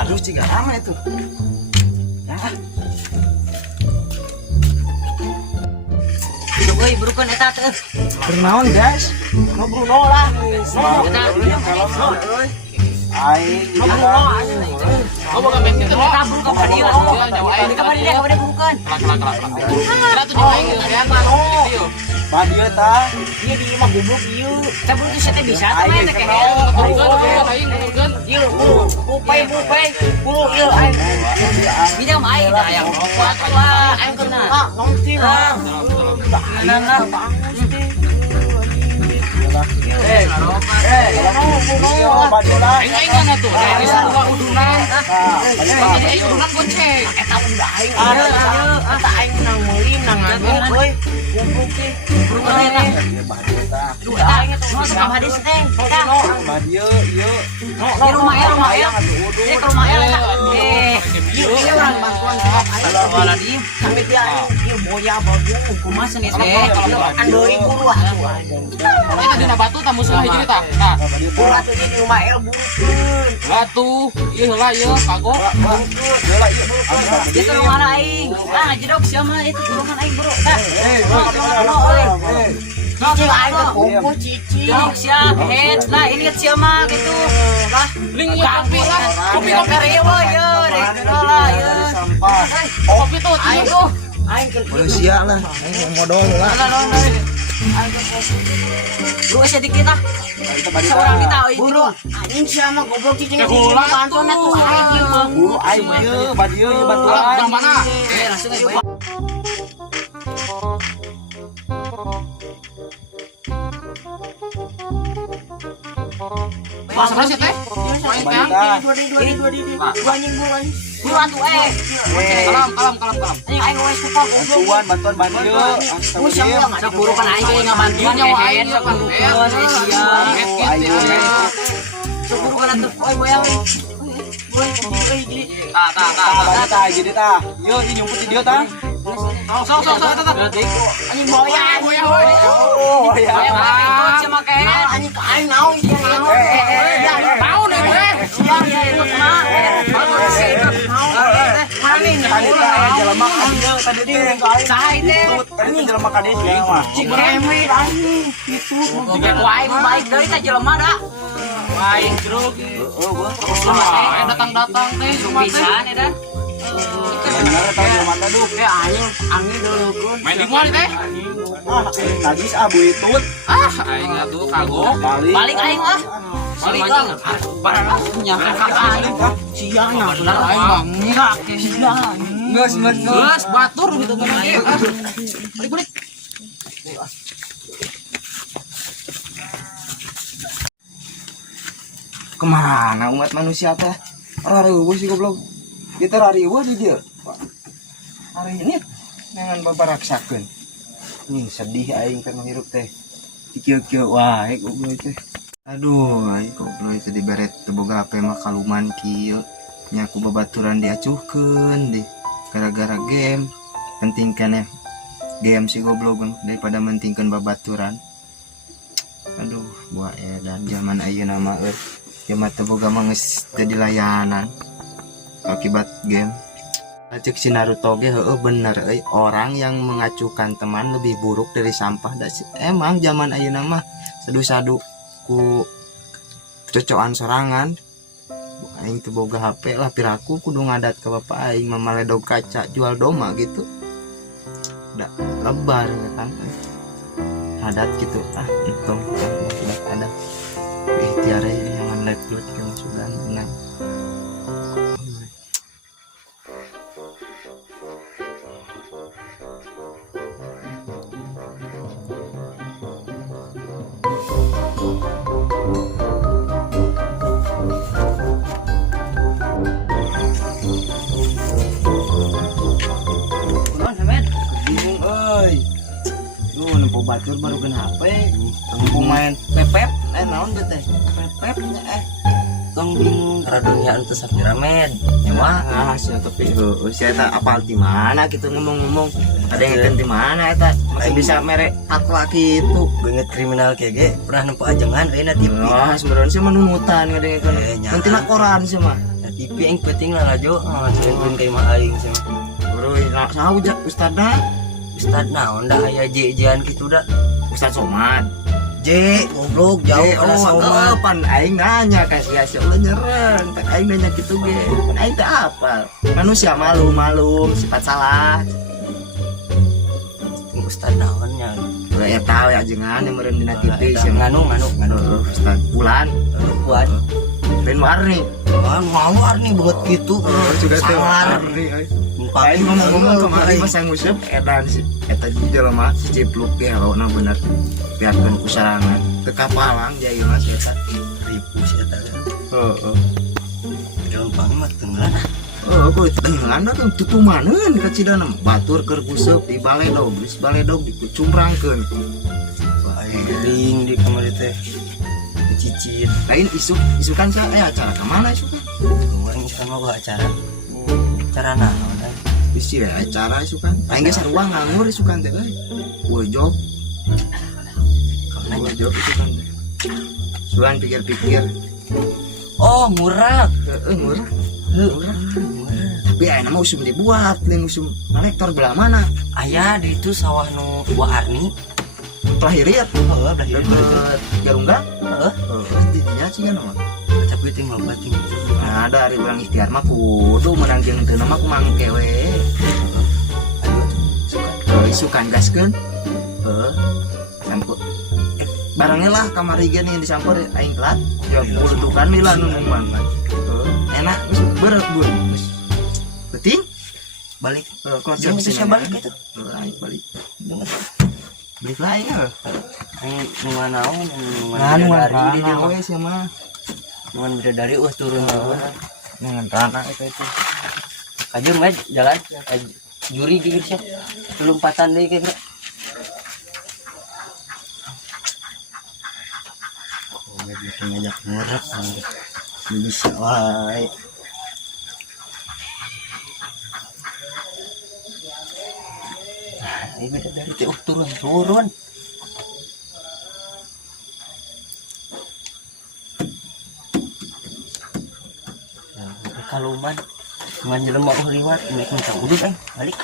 Cigalus Cigarama itu. Ya. Euy burukan eta teh. Bernaon guys? No Bruno lah. Aing Ngomong ka bengkel eta buru ka dia. Ini ka dia ka burukan. Kira tuh aing geus ya. Badia ta. Dia di imah goblok ieu. Teh buru teh teh bisa teh teh kehe. Ieu bupai buru ieu aing. Minum aing dah yang kuat lah aing kena. Nongti lah. Aing mana tuh? Dari sarua udunan. Jadi aing udunan goceng. Eta udah aing. Eta aing nang meuli nang anu euy. Goblok teh. Burukan eta. Duh aing eta mau ka hadis teh. Badia ieu. Di rumah ya. Di rumah ya eta. Ieu orang bantuan aing. Di sampai dia ieu boya baju kumaha senis teh. Andoi buru atuh aing. Eta dina batu tah musuh hiji tah. Nah, Buru atuh di rumah el burukeun. batu ieu heula ieu kagok. Itu rumah aing. Ah jedok sia mah itu rumah aing buru. Tah. No euy. No cing aing ke kumpul cici. Jedok sia head lah ini sia mah gitu. Lah Ling ieu kopi lah. Kopi ieu boy ieu rek lah ieu. kopi tuh Aing tuh. aing ke Manusia lah. Aing modal lah. Lu sedikit ah. Seorang kita buru. Anjing sia mah goblok cicing. Kehulang Bantuan atuh aing ieu mah. Buru aing ieu, badia ieu batuan. Yang mana? Langsung aja. Wah, sebelah sih teh. Main teh. Buruan tuh Kalam. Anjing aing wes kupak goblok. Bantuan badia. Musuh ada burukan aing ge ngabantuan Nyawa head aing sama ya. burukan sia. Burukan atuh oi boyang. Tah jadi tah. Ieu nyumput di dieu tah. Sok tah. Anjing boyang. Oh ya. Boyang sama kayak anjing aing naon ieu naon. Tahu nih gue. Siang ya ikut mah. Mana Tadi tah jelema ka dieu tadi teh. Saha teh? Tadi teh jelema ka dieu mah. Cik kemet anjing. Itu wae baik deui teh jelema da. Aing jeruk. Datang teh cuma teh. Pisan eta. Bener tah jelema teh duh. Angin deuleukun. Main di mana teh? Tadi abu itut Aing atuh kagok. Balik aing ah. Balik aing. Parah nyangka aing. Siang nah benar aing bang. Enggak ke siang. Geus batur gitu kan. Balik. kemana umat manusia teh? Rariweuh sih goblok. Kita rariweuh di dieu. Hari ini dengan babaraksakeun. Nih sedih aing teh menghirup teh. Kieu-kieu wae goblok teh. Aduh, aing goblok teh diberet teu boga hape mah kaluman kieu. Nya ku babaturan diacuhkeun deh. Gara-gara game. Pentingkan ya game si goblok daripada mentingkan babaturan. Aduh, buah edan zaman ayeuna mah zaman teu boga mah geus teu dilayanan akibat game. Cek si Naruto ge heueuh bener orang yang mengacuhkan teman lebih buruk dari sampah. Emang zaman ayeuna mah sadu-sadu ku cocokan sorangan. Aing teu boga HP lah piraku kudu ngadat ka bapak aing mamaledog kaca jual doma gitu. Da lebar kan. Adat gitu untung kan ada ikhtiar yang live blood yang sudah menang. Bingung euy. Duh, nempo batur baru gen HP. Nempo main pepep naon teh teh? Pepep tong bingung karena dunia itu sapira med nyawa sia tapi sia eta apal di mana gitu ngomong-ngomong ada yang di mana eta masih bisa merek takwa gitu banget kriminal kege pernah nempo ajengan ayeuna TV wah sebenarnya sih menumutan ngadengkeun nanti na koran sih mah TV tapi yang penting lah Jo ngajarin kayak mah aing sih Bro, saha ujak ustadna? Ustad naon dah aya jejean gitu dah Ustad Somad. J goblok jauh ada somat pan aing nanya kasih sia ulah nyereng. Tak aing nanya gitu ge. Pan aing teh apa? Manusia malu-malu, sifat salah. Ustad naonnya Ulah ya tahu ya jengan yang meureun dina TV sia nganu Ustad Bulan. buat Ben warni. ngawar nih banget gitu sangar Aing ngomong-ngomong kemarin pas yang ngusep edan sih eta jelema si Cipluk ge hauna bener biarkeun ku sarangan teu kapalang jadi mah si eta ribu sih eta heeh daun pangi mah tengah ku tengah da tuh tutumaneun ka Cidana batur keur kuseup di baledog geus baledog dikucumrangkeun ring di kamar teh cicit lain isu kan saya acara kemana isu kan kemarin sama gua acara naon isi ya acara isu kan aing ge sarua nganggur isu kan teh euy job nanya job isu kan teh suan pikir-pikir oh murah murah tapi aya nama usum dibuat lain usum kolektor belah mana aya di itu sawah nu dua arni pelahiriat heeh belah itu Garungga heeh di dinya sih kan mah tapi ting loba ting nah ada hari bulan ikhtiar mah kudu menang jeung teu nama ku mangke we isukan gaskeun heeh sampur barangnya lah kamari ge nih disampur aing telat ya bulutukan mila nu mangman enak geus beureup bun geus penting balik konsep bisa balik itu balik balik lain ya aing nu naon nganu dari di dia dia we sia mah nuan bidadari turun dengan rana itu kajur mah jalan juri di sih lompatan deui kayak ngajak murah bisa wae ini beda dari teh turun kaluman dengan jelema liwat ini minta udut balik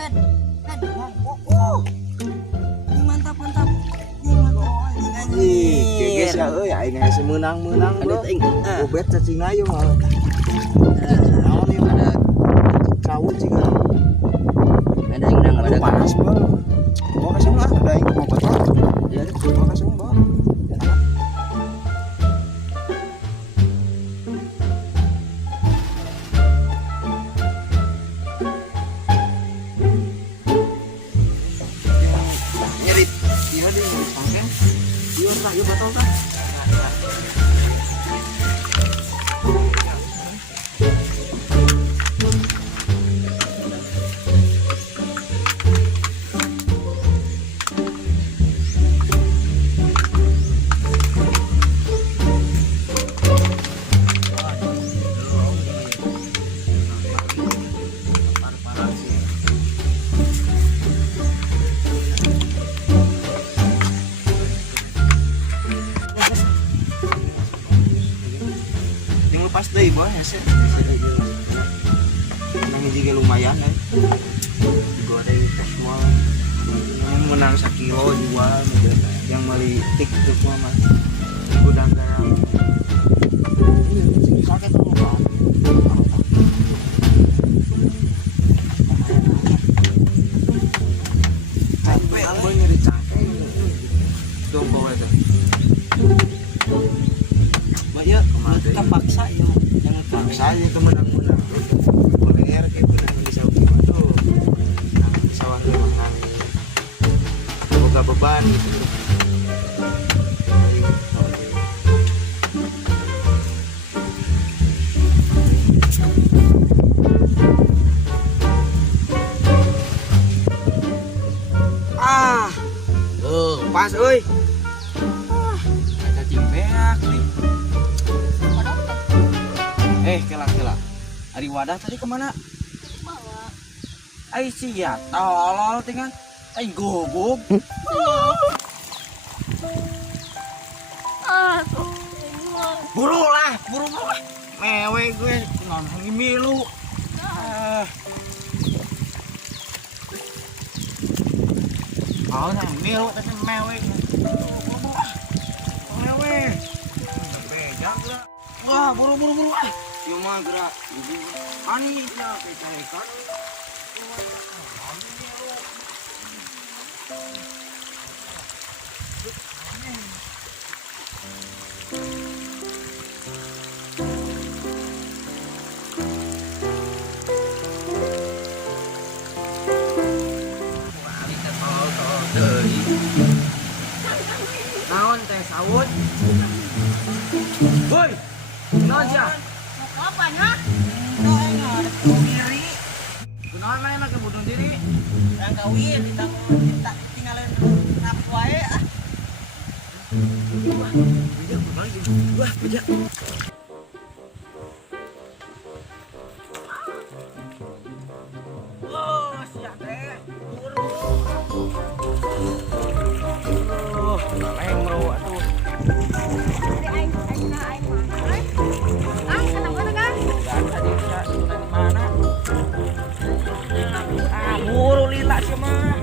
Med. Med. Oh. Ini mantap mantap. Geges ya euy aing hese meunang-meunang bro. Ubet cacing ayo mah. Naon ieu ada kawut juga. Ada yang nang ada Panas bro. Bawa kasih lah ada aing mau betul. Ya bawa kasih bawa. Nyerit. Iya deh, pangken. Yuk lah, yuk batal kan. Yang lepas deh, boy, hasil. Nang juga lumayan ya. Juga ada yang tes semua. Yang menang 1 kilo jual, yang meli TikTok mah. Udah garam. Ini sakit tuh bang. Sampai ambil nyeri cangkeng. Dong bawa itu. ya Kemana? kita paksa yuk. Jangan Paksa aja itu menang-menang. Kuliah kayak benar di sawah tuh. Di sawah tuh menang. Boga beban gitu. Pas euy. Cacing beak nih. Kela. Ari wadah tadi kemana? Ai sia tolol tinggal. Ai gobok. Buru lah. Mewe gue non ngimilu. Oh, nang milu tapi mewe. Mewe. Pegang lah. Wah, buru. Cuma gerak. Ani ya pegang. Naon teh sawut? Woi. Naon sia? Apanya? Diri. Kunaon mana mah kebunuh diri? Yang kawin tinggalin nafsu wae. Oh, sia teh. Main bro atuh. Dan tadi bisa di mana? Buru lila sih mah.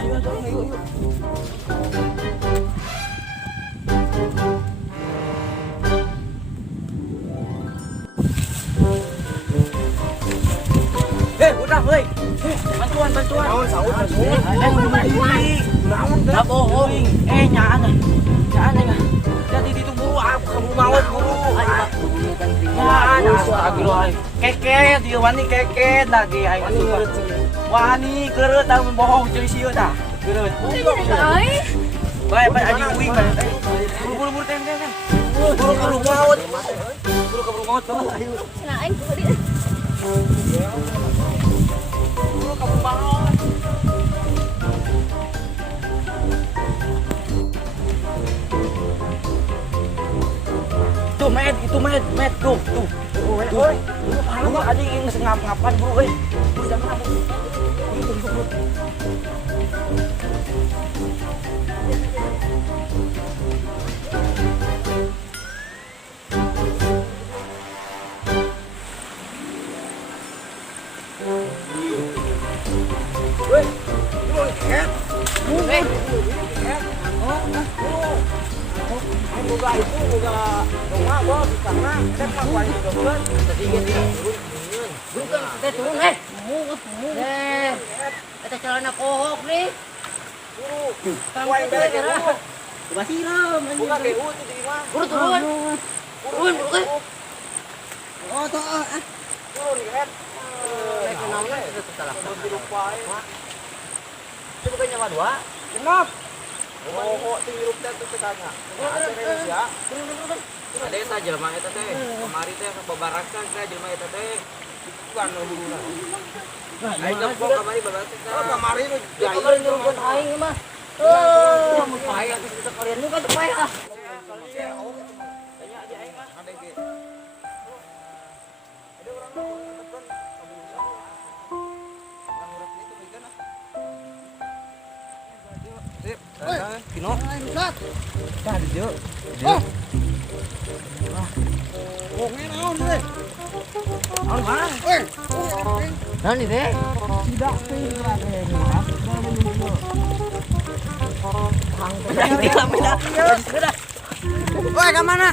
Yuk. Udah, woi. Bantuan. Naon sawut atuh? Nggak bohong. Nyaan ya. Jadi itu buru kamu maut buru. Keket dia wani keket lagi aing asup. Wani keureut tang bohong jeung sieu tah. Keureut. Bae adi uing bae. Buru teh. Buru kaburu maut. Ayo. Buru kaburu maut. Tuh med tuh. Oi. Lu ada yang ngap-ngapan bro euy. Buru jangan ngap. boga itu boga rumah bos karena ada kelakuan itu kan tadi dia Bukan, teh turun mungut. Eta celana kohok nih. Kuai bere guru. Coba siram. Buka GU itu di mana? Guru turun. Turun. Oh, tuh turun kan. Lagi naonnya itu salah. Belum dilupa ya. Itu bukan nyawa dua. Genap. Oh, tinggirup teh tuh tanya. Ada Indonesia. Ada eta jelema eta teh. Kemari teh babarakan teh jelema eta teh. Bukan hubungan. Ayo jempol kamari babarakan teh. Oh, kemarin lu Ya kemarin nyuruhkeun aing mah. Oh, mun payah geus bisa kalian nu kan payah. Kino. Tadi Jo. Oh, naon deh. Naon mah? Naon nih teh? Tidak pindah ini. Woi, ke mana?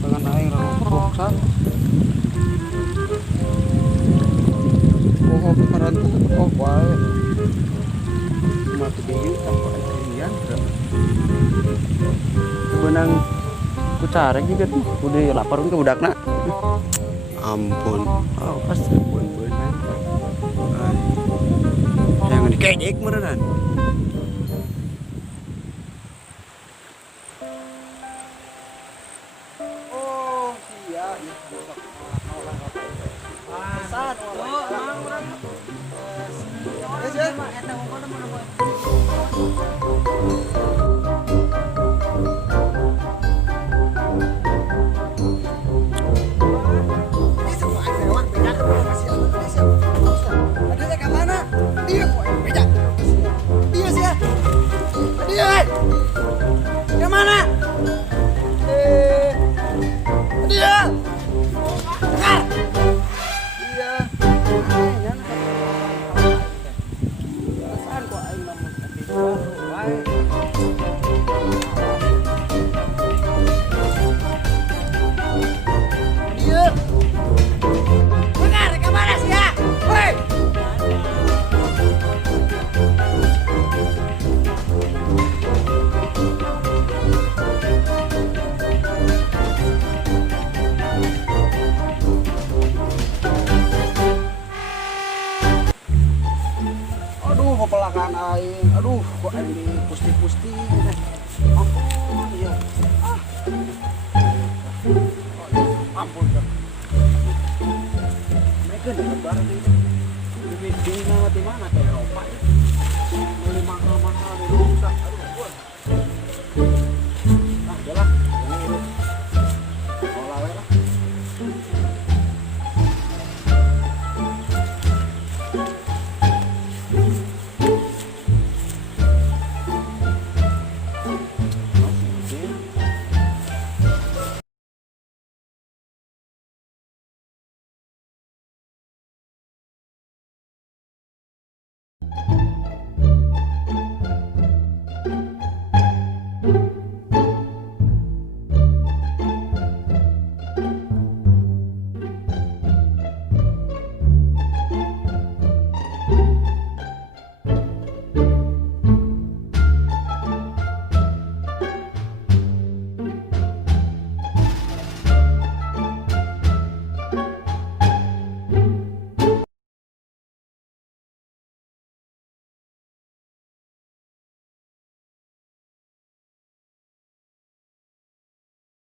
Dengan air boksan. Oh, peran oh wae. Mati dieu tanpa airian. Benang kucarek juga tuh. Udah lapar ke budakna. Ampun. Oh, pas beunang. Jangan dikejek meureun. Aduh, pepelakan aing. Aduh, kok ini pusti-pusti. Ampun, ya. Ampun, dah. Mereka dekat banget ini. Ini di mana? Di Eropa ya. Beli mahal-mahal di rusak. Aduh.